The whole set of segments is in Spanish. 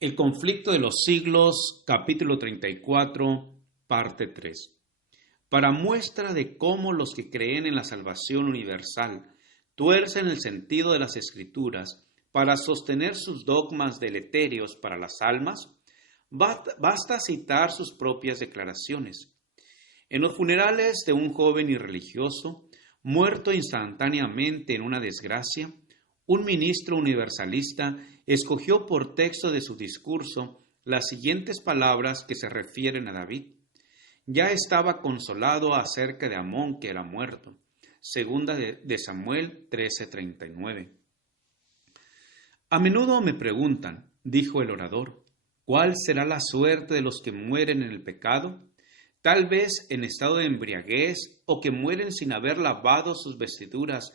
El conflicto de los siglos, capítulo 34, parte 3. Para muestra de cómo los que creen en la salvación universal tuercen el sentido de las Escrituras para sostener sus dogmas deleterios para las almas, basta citar sus propias declaraciones. En los funerales de un joven irreligioso, muerto instantáneamente en una desgracia, un ministro universalista escogió por texto de su discurso las siguientes palabras que se refieren a David. Ya estaba consolado acerca de Amón que era muerto. Segunda de Samuel 13:39. A menudo me preguntan, dijo el orador, ¿cuál será la suerte de los que mueren en el pecado? Tal vez en estado de embriaguez o que mueren sin haber lavado sus vestiduras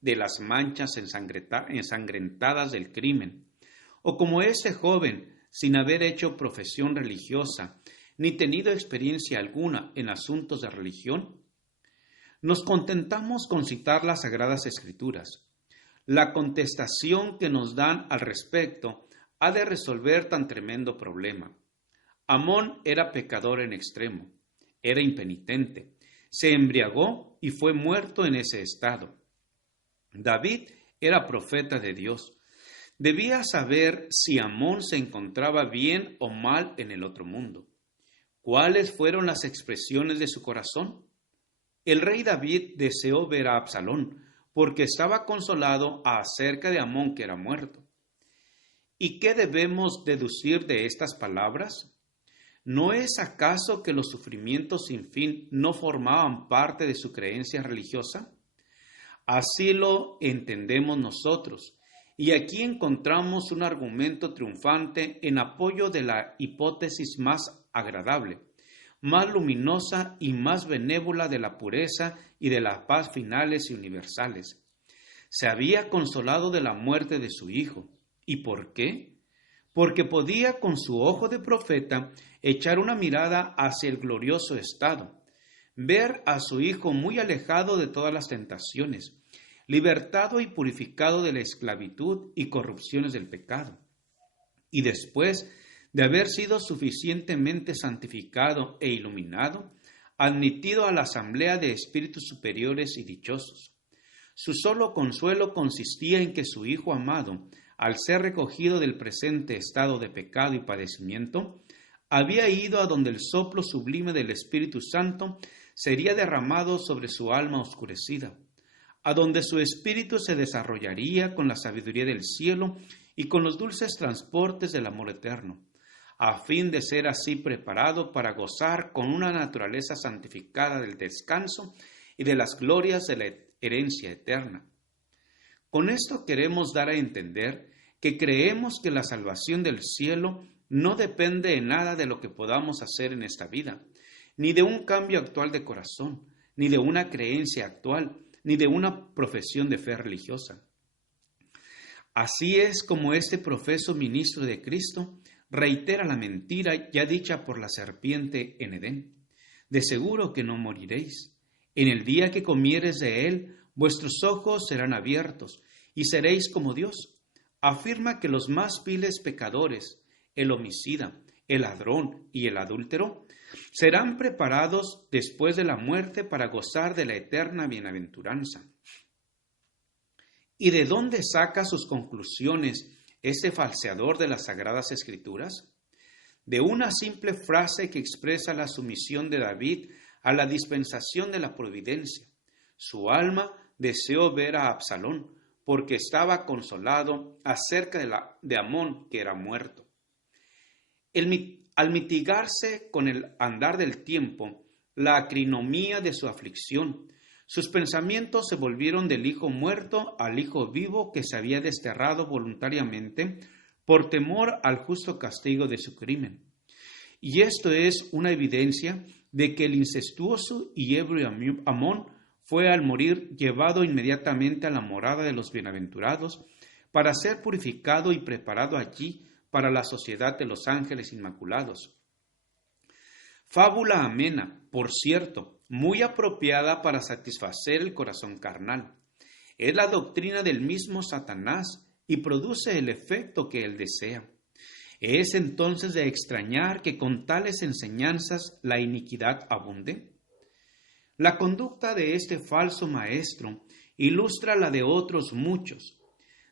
de las manchas ensangrentadas del crimen, o como ese joven sin haber hecho profesión religiosa ni tenido experiencia alguna en asuntos de religión. Nos contentamos con citar las Sagradas Escrituras. La contestación que nos dan al respecto ha de resolver tan tremendo problema. Amón era pecador en extremo, era impenitente, se embriagó y fue muerto en ese estado. David era profeta de Dios. Debía saber si Amón se encontraba bien o mal en el otro mundo. ¿Cuáles fueron las expresiones de su corazón? El rey David deseó ver a Absalón, porque estaba consolado acerca de Amón que era muerto. ¿Y qué debemos deducir de estas palabras? ¿No es acaso que los sufrimientos sin fin no formaban parte de su creencia religiosa? Así lo entendemos nosotros, y aquí encontramos un argumento triunfante en apoyo de la hipótesis más agradable, más luminosa y más benévola de la pureza y de la paz finales y universales. Se había consolado de la muerte de su hijo. ¿Y por qué? Porque podía con su ojo de profeta echar una mirada hacia el glorioso estado, ver a su hijo muy alejado de todas las tentaciones, libertado y purificado de la esclavitud y corrupciones del pecado. Y después de haber sido suficientemente santificado e iluminado, admitido a la asamblea de espíritus superiores y dichosos. Su solo consuelo consistía en que su Hijo amado, al ser recogido del presente estado de pecado y padecimiento, había ido a donde el soplo sublime del Espíritu Santo sería derramado sobre su alma oscurecida, a donde su espíritu se desarrollaría con la sabiduría del cielo y con los dulces transportes del amor eterno, a fin de ser así preparado para gozar con una naturaleza santificada del descanso y de las glorias de la herencia eterna. Con esto queremos dar a entender que creemos que la salvación del cielo no depende en nada de lo que podamos hacer en esta vida, ni de un cambio actual de corazón, ni de una creencia actual, ni de una profesión de fe religiosa. Así es como este profeso ministro de Cristo reitera la mentira ya dicha por la serpiente en Edén. De seguro que no moriréis. En el día que comieres de él, vuestros ojos serán abiertos y seréis como Dios. Afirma que los más viles pecadores, el homicida, el ladrón y el adúltero, serán preparados después de la muerte para gozar de la eterna bienaventuranza. ¿Y de dónde saca sus conclusiones este falseador de las Sagradas Escrituras? De una simple frase que expresa la sumisión de David a la dispensación de la providencia. Su alma deseó ver a Absalón, porque estaba consolado acerca de Amón que era muerto. Al mitigarse con el andar del tiempo la acrinomía de su aflicción, sus pensamientos se volvieron del hijo muerto al hijo vivo que se había desterrado voluntariamente por temor al justo castigo de su crimen. Y esto es una evidencia de que el incestuoso y ebrio Amón fue al morir llevado inmediatamente a la morada de los bienaventurados para ser purificado y preparado allí para la sociedad de los ángeles inmaculados. Fábula amena, por cierto, muy apropiada para satisfacer el corazón carnal. Es la doctrina del mismo Satanás y produce el efecto que él desea. ¿Es entonces de extrañar que con tales enseñanzas la iniquidad abunde? La conducta de este falso maestro ilustra la de otros muchos.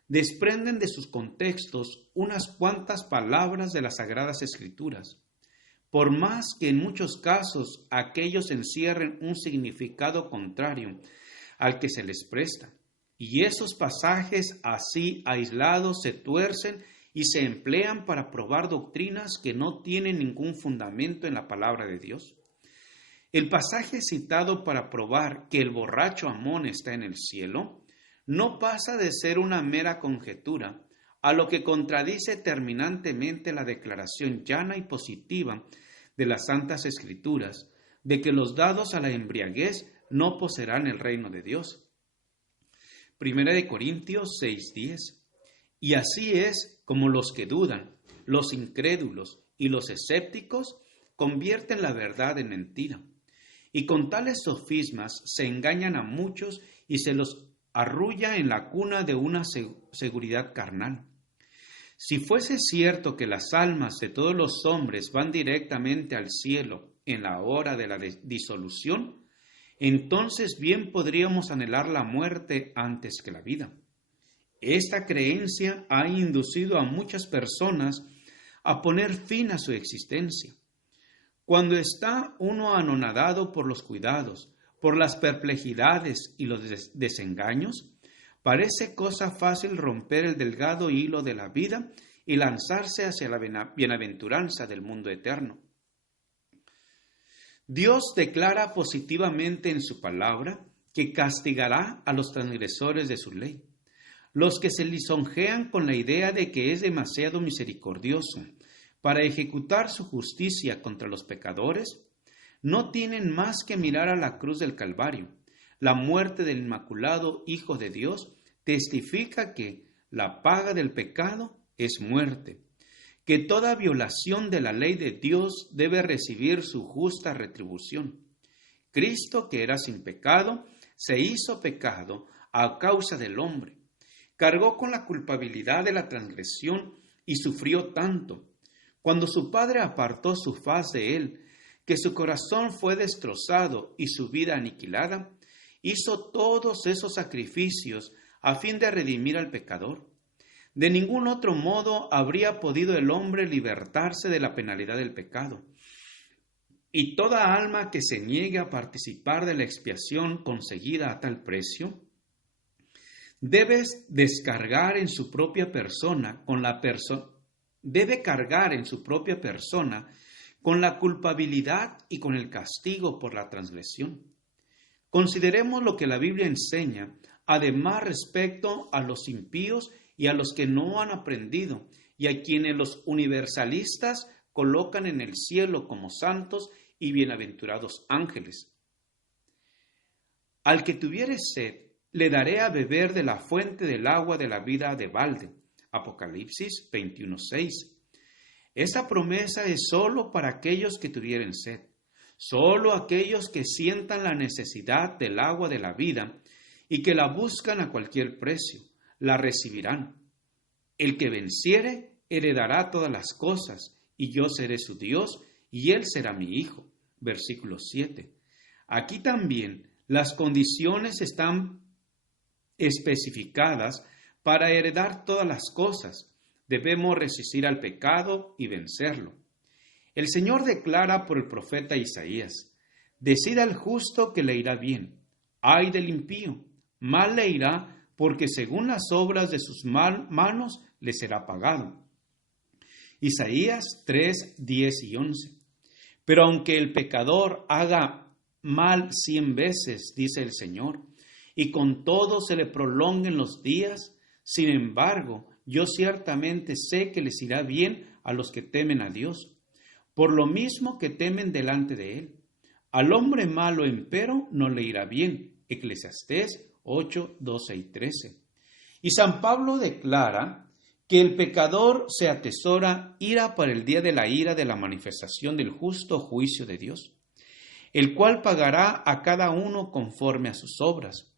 Desprenden de sus contextos unas cuantas palabras de las Sagradas Escrituras, por más que en muchos casos aquellos encierren un significado contrario al que se les presta, y esos pasajes así aislados se tuercen y se emplean para probar doctrinas que no tienen ningún fundamento en la palabra de Dios. El pasaje citado para probar que el borracho Amón está en el cielo no pasa de ser una mera conjetura, a lo que contradice terminantemente la declaración llana y positiva de las Santas Escrituras de que los dados a la embriaguez no poseerán el reino de Dios. 1 Corintios 6:10. Y así es como los que dudan, los incrédulos y los escépticos convierten la verdad en mentira. Y con tales sofismas se engañan a muchos y se los arrulla en la cuna de una seguridad carnal. Si fuese cierto que las almas de todos los hombres van directamente al cielo en la hora de la disolución, entonces bien podríamos anhelar la muerte antes que la vida. Esta creencia ha inducido a muchas personas a poner fin a su existencia. Cuando está uno anonadado por los cuidados, por las perplejidades y los desengaños, parece cosa fácil romper el delgado hilo de la vida y lanzarse hacia la bienaventuranza del mundo eterno. Dios declara positivamente en su palabra que castigará a los transgresores de su ley. Los que se lisonjean con la idea de que es demasiado misericordioso para ejecutar su justicia contra los pecadores, no tienen más que mirar a la cruz del Calvario. La muerte del Inmaculado Hijo de Dios testifica que la paga del pecado es muerte, que toda violación de la ley de Dios debe recibir su justa retribución. Cristo, que era sin pecado, se hizo pecado a causa del hombre. Cargó con la culpabilidad de la transgresión y sufrió tanto, cuando su Padre apartó su faz de él, que su corazón fue destrozado y su vida aniquilada, hizo todos esos sacrificios a fin de redimir al pecador. De ningún otro modo habría podido el hombre libertarse de la penalidad del pecado. Y toda alma que se niegue a participar de la expiación conseguida a tal precio, debe cargar en su propia persona con la culpabilidad y con el castigo por la transgresión. Consideremos lo que la Biblia enseña, además respecto a los impíos y a los que no han aprendido, y a quienes los universalistas colocan en el cielo como santos y bienaventurados ángeles. Al que tuviere sed, le daré a beber de la fuente del agua de la vida de balde. Apocalipsis 21:6. Esta promesa es sólo para aquellos que tuvieren sed. Sólo aquellos que sientan la necesidad del agua de la vida y que la buscan a cualquier precio, la recibirán. El que venciere heredará todas las cosas, y yo seré su Dios, y él será mi hijo. Versículo 7. Aquí también las condiciones están especificadas para heredar todas las cosas. Debemos resistir al pecado y vencerlo. El Señor declara por el profeta Isaías: decida al justo que le irá bien, ay del impío, mal le irá, porque según las obras de sus manos le será pagado. Isaías 3, 10 y 11. Pero aunque el pecador haga mal 100 veces, dice el Señor, y con todo se le prolonguen los días, sin embargo, yo ciertamente sé que les irá bien a los que temen a Dios, por lo mismo que temen delante de Él. Al hombre malo, empero, no le irá bien. Eclesiastés 8, 12 y 13. Y San Pablo declara que el pecador se atesora ira para el día de la ira de la manifestación del justo juicio de Dios, el cual pagará a cada uno conforme a sus obras.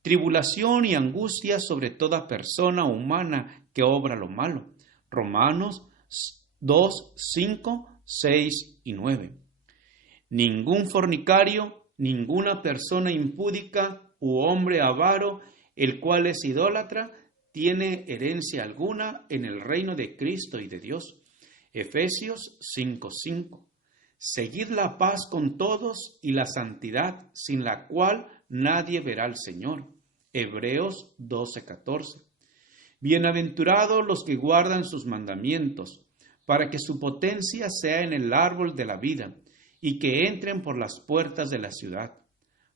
Tribulación y angustia sobre toda persona humana que obra lo malo. Romanos 2, 5, 6 y 9. Ningún fornicario, ninguna persona impúdica u hombre avaro, el cual es idólatra, tiene herencia alguna en el reino de Cristo y de Dios. Efesios 5:5. Seguid la paz con todos y la santidad, sin la cual nadie verá al Señor. Hebreos 12:14. Bienaventurados los que guardan sus mandamientos, para que su potencia sea en el árbol de la vida, y que entren por las puertas de la ciudad.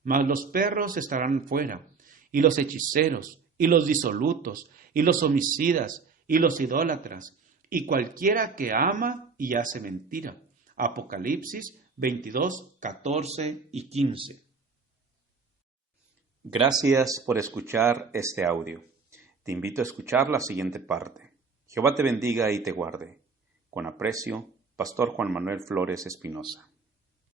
Mas los perros estarán fuera, y los hechiceros, y los disolutos, y los homicidas, y los idólatras, y cualquiera que ama y hace mentira. Apocalipsis 22, 14 y 15. Gracias por escuchar este audio. Te invito a escuchar la siguiente parte. Jehová te bendiga y te guarde. Con aprecio, Pastor Juan Manuel Flores Espinosa.